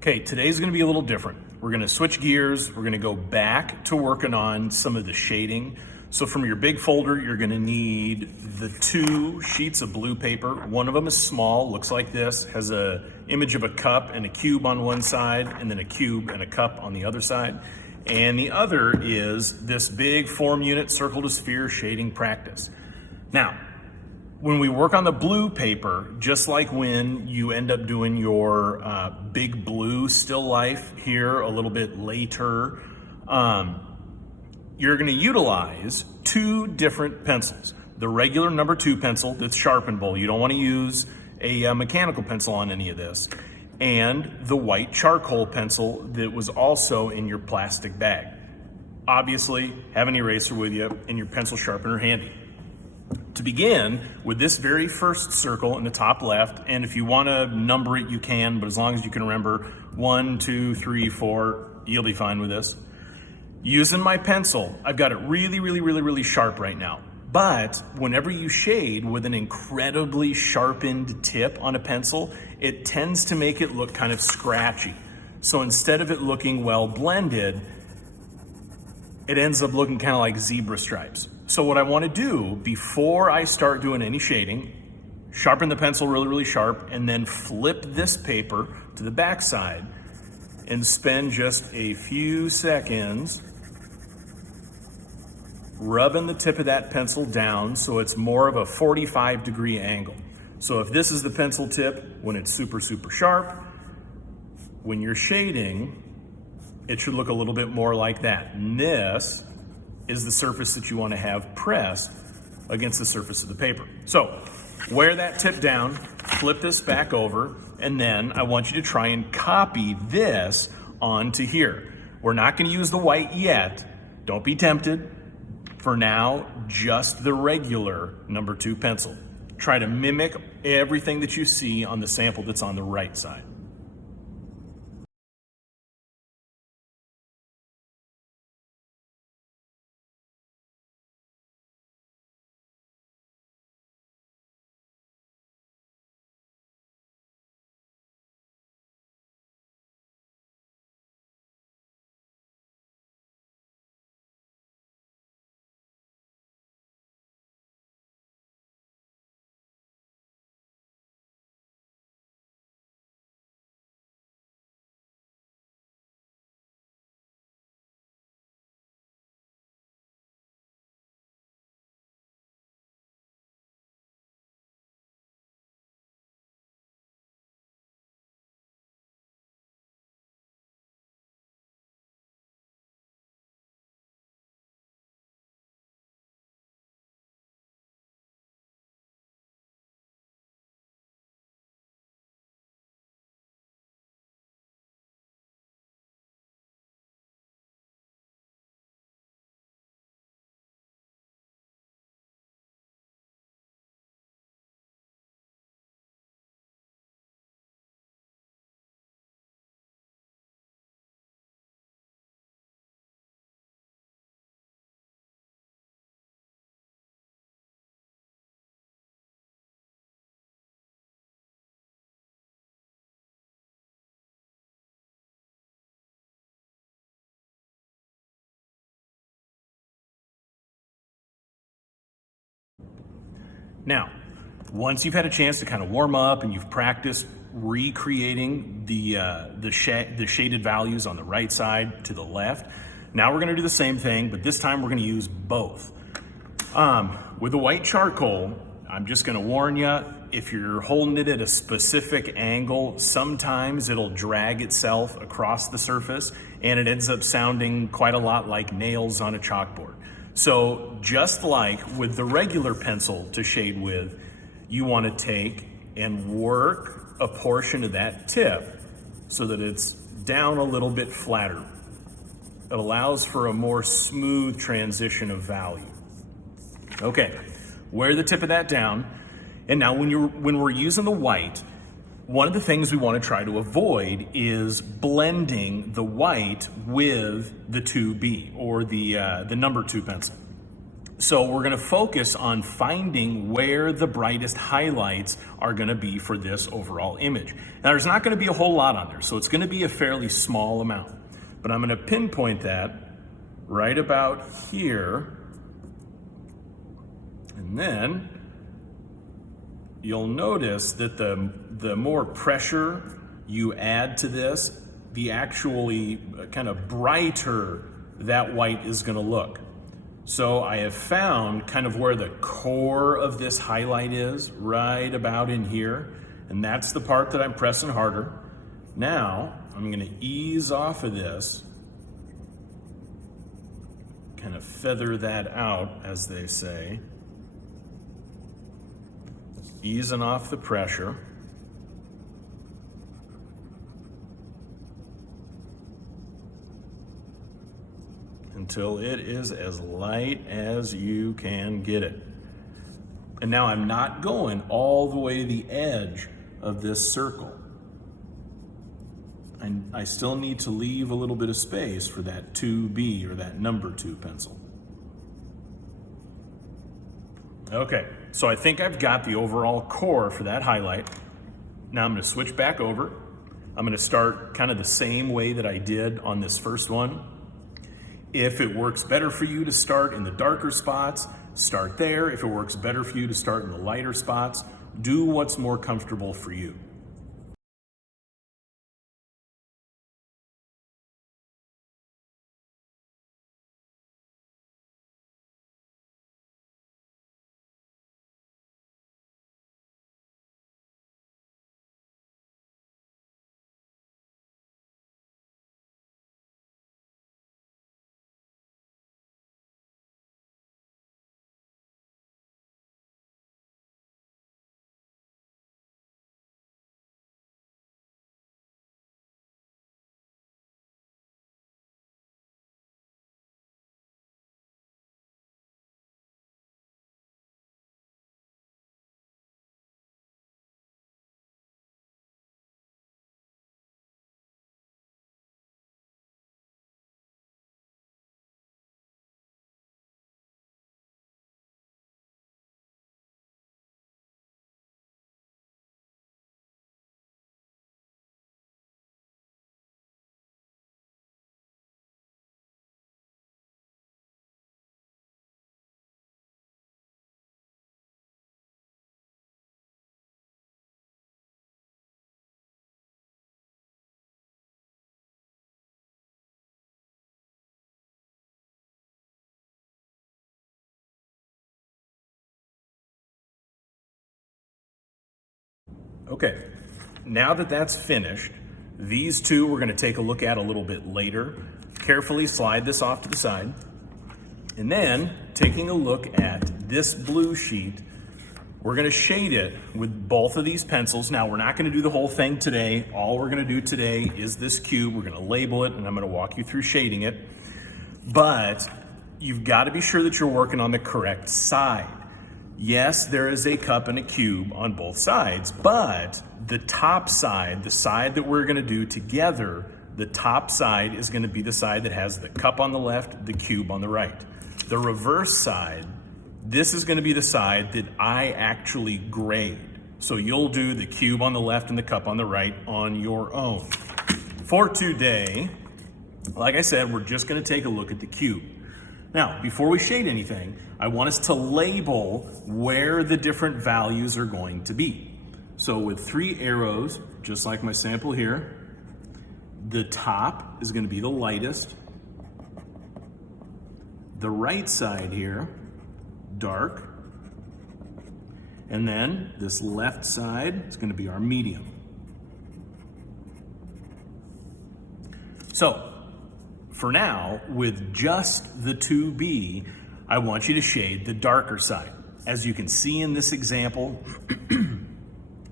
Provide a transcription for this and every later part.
Okay, today's gonna be a little different. We're gonna switch gears. We're gonna go back to working on some of the shading. So from your big folder, you're gonna need the 2 sheets of blue paper. One of them is small, looks like this, has a image of a cup and a cube on one side, and then a cube and a cup on the other side. And the other is this big form unit circle to sphere shading practice. Now, when we work on the blue paper, just like when you end up doing your big blue still life here a little bit later, you're gonna utilize 2 different pencils. The regular number 2 pencil that's sharpenable. You don't wanna use a mechanical pencil on any of this. And the white charcoal pencil that was also in your plastic bag. Obviously, have an eraser with you and your pencil sharpener handy. To begin with this very first circle in the top left, and if you want to number it, you can, but as long as you can remember 1, 2, 3, 4, you'll be fine with this. Using my pencil, I've got it really sharp right now. But whenever you shade with an incredibly sharpened tip on a pencil, it tends to make it look kind of scratchy. So instead of it looking well blended, it ends up looking kind of like zebra stripes. So what I want to do before I start doing any shading, sharpen the pencil really sharp, and then flip this paper to the back side and spend just a few seconds rubbing the tip of that pencil down so it's more of a 45-degree angle. So if this is the pencil tip when it's super sharp, when you're shading, it should look a little bit more like that. And this is the surface that you want to have pressed against the surface of the paper. So wear that tip down, flip this back over, and then I want you to try and copy this onto here. We're not going to use the white yet. Don't be tempted. For now, just the regular number 2 pencil. Try to mimic everything that you see on the sample that's on the right side. Now, once you've had a chance to kind of warm up and you've practiced recreating the shaded values on the right side to the left, now we're going to do the same thing, but this time we're going to use both. With the white charcoal, I'm just going to warn you, if you're holding it at a specific angle, sometimes it'll drag itself across the surface and it ends up sounding quite a lot like nails on a chalkboard. So just like with the regular pencil to shade with, you want to take and work a portion of that tip so that it's down a little bit flatter. It allows for a more smooth transition of value. Okay, wear the tip of that down. And now when we're using the white, one of the things we want to try to avoid is blending the white with the 2B or the number 2 pencil. So we're going to focus on finding where the brightest highlights are going to be for this overall image. Now there's not going to be a whole lot on there, so it's going to be a fairly small amount. But I'm going to pinpoint that right about here. And then you'll notice that the more pressure you add to this, the actually kind of brighter that white is going to look. So I have found kind of where the core of this highlight is, right about in here. And that's the part that I'm pressing harder. Now I'm going to ease off of this, kind of feather that out, as they say. Easing off the pressure. Until it is as light as you can get it. And now I'm not going all the way to the edge of this circle. I still need to leave a little bit of space for that 2B or that number 2 pencil. Okay, so I think I've got the overall core for that highlight. Now I'm going to switch back over. I'm going to start kind of the same way that I did on this first one. If it works better for you to start in the darker spots, start there. If it works better for you to start in the lighter spots, do what's more comfortable for you. Okay, now that that's finished, these two we're going to take a look at a little bit later. Carefully slide this off to the side. And then, taking a look at this blue sheet, we're going to shade it with both of these pencils. Now, we're not going to do the whole thing today. All we're going to do today is this cube. We're going to label it, and I'm going to walk you through shading it. But you've got to be sure that you're working on the correct side. Yes, there is a cup and a cube on both sides, but the top side, the side that we're going to do together, the top side is going to be the side that has the cup on the left, the cube on the right. The reverse side, this is going to be the side that I actually grade. So you'll do the cube on the left and the cup on the right on your own. For today, like I said, we're just going to take a look at the cube. Now, before we shade anything, I want us to label where the different values are going to be. So with 3 arrows, just like my sample here, the top is going to be the lightest. The right side here, dark. And then this left side is going to be our medium. So, for now, with just the 2B, I want you to shade the darker side. As you can see in this example,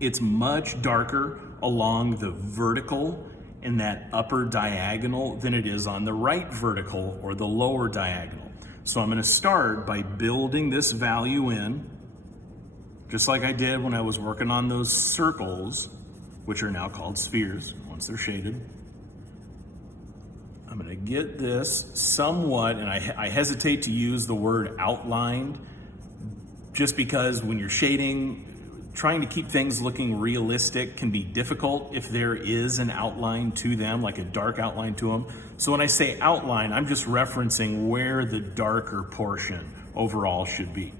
it's much darker along the vertical in that upper diagonal than it is on the right vertical or the lower diagonal. So I'm going to start by building this value in, just like I did when I was working on those circles, which are now called spheres once they're shaded. I'm gonna get this somewhat, and I hesitate to use the word outlined, just because when you're shading, trying to keep things looking realistic can be difficult if there is an outline to them, like a dark outline to them. So when I say outline, I'm just referencing where the darker portion overall should be.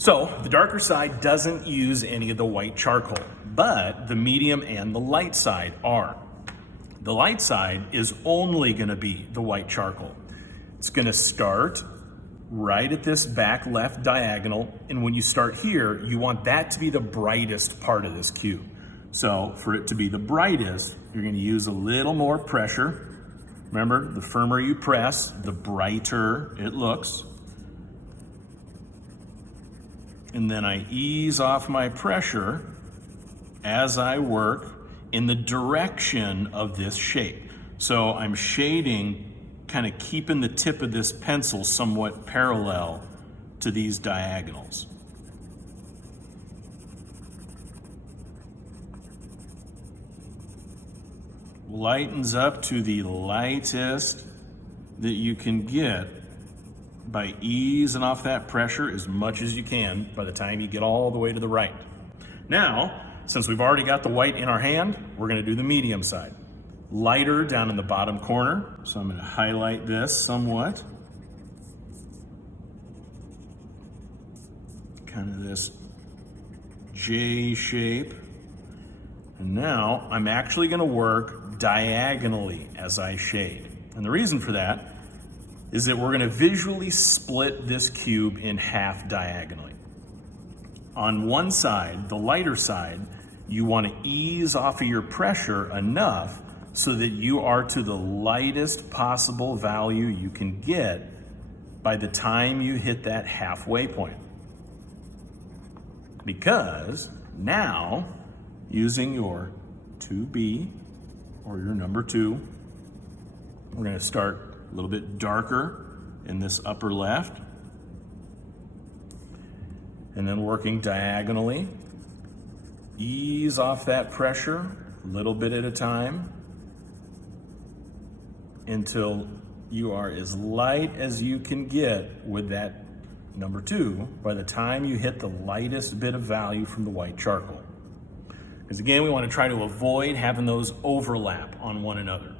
So the darker side doesn't use any of the white charcoal, but the medium and the light side are. The light side is only gonna be the white charcoal. It's gonna start right at this back left diagonal, and when you start here, you want that to be the brightest part of this cube. So for it to be the brightest, you're gonna use a little more pressure. Remember, the firmer you press, the brighter it looks. And then I ease off my pressure as I work in the direction of this shape. So I'm shading, kind of keeping the tip of this pencil somewhat parallel to these diagonals. Lightens up to the lightest that you can get by easing off that pressure as much as you can by the time you get all the way to the right. Now, since we've already got the white in our hand, we're gonna do the medium side. Lighter down in the bottom corner, so I'm gonna highlight this somewhat. Kind of this J shape. And now I'm actually gonna work diagonally as I shade. And the reason for that is that we're gonna visually split this cube in half diagonally. On one side, the lighter side, you wanna ease off of your pressure enough so that you are to the lightest possible value you can get by the time you hit that halfway point. Because now, using your 2B or your number 2, we're gonna start a little bit darker in this upper left, and then working diagonally. Ease off that pressure a little bit at a time until you are as light as you can get with that number 2 by the time you hit the lightest bit of value from the white charcoal. Because again, we want to try to avoid having those overlap on one another.